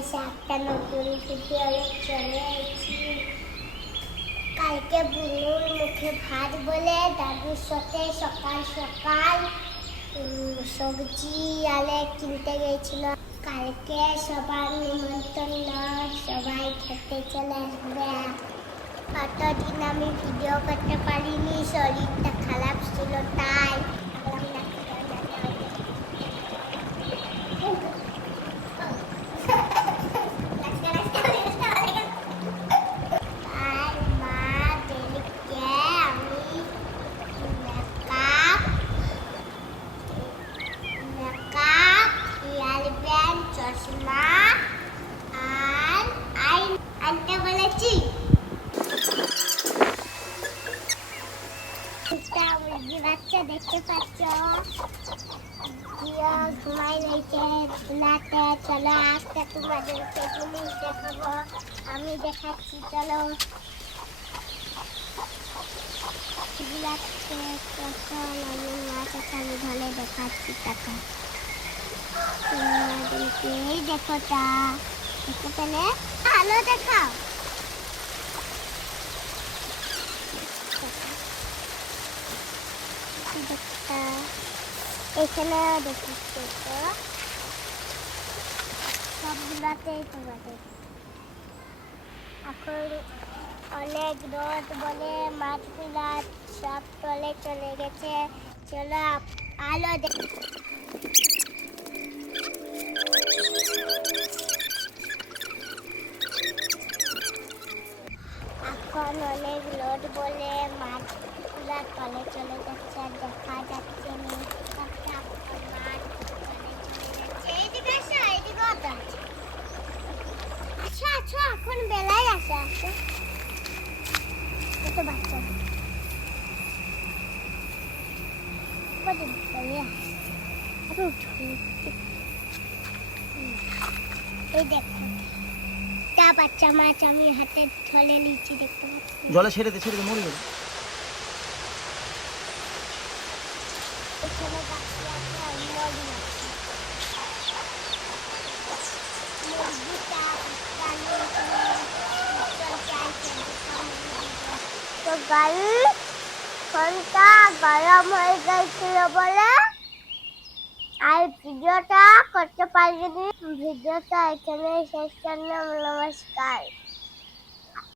Guys একটা নতুন ভিডিওতে চলে এসেছি। কালকে বুনুর মুখে ভাত বলে দাদুর সাথে সকাল সকাল সবজি আলে কিনতে গেছিল। কালকে সবার নিমন্ত্রণ, সবাই খেতে চলে আসবে। কতদিন আমি ভিডিও করতে পারিনি, শরীরটা খারাপ ছিল তাই। চশমা আর আইন আনতে বলেছি। মুরগি বাচ্চা দেখতে পাচ্ছ, ঘুমাই রয়েছে ঝুলাতে। চলো আজকে তোমাদেরকে জিনিস দেখাবো, আমি দেখাচ্ছি। চলো ঝুলাতে আমি মাছ আমি ধরে দেখাচ্ছি। টাকা দেখো তা দেখতে পেলে ভালো দেখাও। এখানে দেখাচ্ছে তো সবগুলাতেই তোমাদের এখন অনেক রোদ বলে মাছগুলা সব তলে চলে গেছে। চলো আলো দেখ। এখন অনেক লোড বলে মাছগুলা তলে চলে যাচ্ছে, আর দেখা যাচ্ছে না। আচ্ছা আচ্ছা এখন বেলায় আসে আসে কত বাচ্চা এই দেখো বাচ্চা মাছ আমি হাতে ধরে নিচ্ছি, দেখতে পাচ্ছি। জলে ছেড়ে দে মরে যাবে। তো গাড়ি ফোনটা গরম হয়ে গেছিল বলে আর ভিডিওটা করতে পারিনি। ভিডিওটা এখানে শেষ করলাম। নমস্কার।